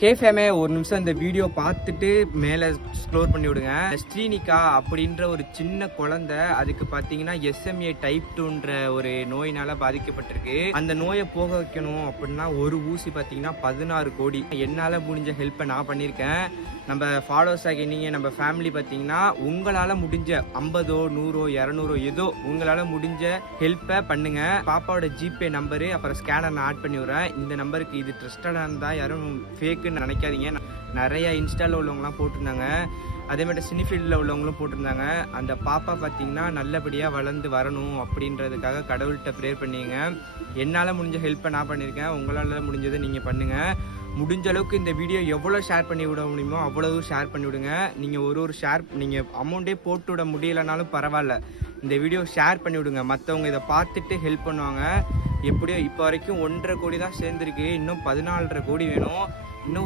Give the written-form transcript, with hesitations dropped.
ஹே ஃபேமே, ஒரு நிமிஷம் இந்த வீடியோ பார்த்துட்டு மேலே ஸ்க்ரோல் பண்ணி விடுங்க. ஸ்ரீனிகா அப்படின்ற ஒரு சின்ன குழந்தை, அதுக்கு பார்த்தீங்கன்னா SMA டைப் 2ன்ற ஒரு நோயினால பாதிக்கப்பட்டிருக்கு. அந்த நோயை போக வைக்கணும் அப்படின்னா ஒரு ஊசி பார்த்தீங்கன்னா 16 கோடி. என்னால் முடிஞ்ச ஹெல்ப்பை நான் பண்ணியிருக்கேன். நம்ம ஃபாலோவர்ஸ் ஆகி நீங்கள் நம்ம ஃபேமிலி பார்த்தீங்கன்னா உங்களால் முடிஞ்ச 50, 100, 200 ஏதோ உங்களால் முடிஞ்ச ஹெல்ப்பை பண்ணுங்க. பாப்பாவோட ஜிபே நம்பரு அப்புறம் ஸ்கேனர் நான் ஆட் பண்ணி விடுறேன். இந்த நம்பருக்கு இது ட்ரஸ்டடாக இருந்தால் யாரும் ஃபேக்குன்னு நினைக்காதீங்க. நிறைய இன்ஸ்டாவில் உள்ளவங்களாம் போட்டிருந்தாங்க, அதே மாதிரி சினிஃபீல்டில் உள்ளவங்களும் போட்டிருந்தாங்க. அந்த பாப்பா பார்த்தீங்கன்னா நல்லபடியாக வளர்ந்து வரணும் அப்படின்றதுக்காக கடவுள்கிட்ட ப்ரேயர் பண்ணிங்க. என்னால் முடிஞ்ச ஹெல்ப்பை நான் பண்ணியிருக்கேன், உங்களால் முடிஞ்சதை நீங்கள் பண்ணுங்கள். முடிஞ்ச அளவுக்கு இந்த வீடியோ எவ்வளோ ஷேர் பண்ணி விட முடியுமோ அவ்வளவு ஷேர் பண்ணி விடுங்க. நீங்கள் ஒரு ஷேர் நீங்கள் அமௌண்ட்டே போட்டு விட முடியலைனாலும் பரவாயில்ல, இந்த வீடியோ ஷேர் பண்ணி விடுங்க. மற்றவங்க இதை பார்த்துட்டு ஹெல்ப் பண்ணுவாங்க. எப்படியோ இப்போ வரைக்கும் 1.5 கோடி தான் சேர்ந்துருக்கு, இன்னும் 14.5 கோடி வேணும்.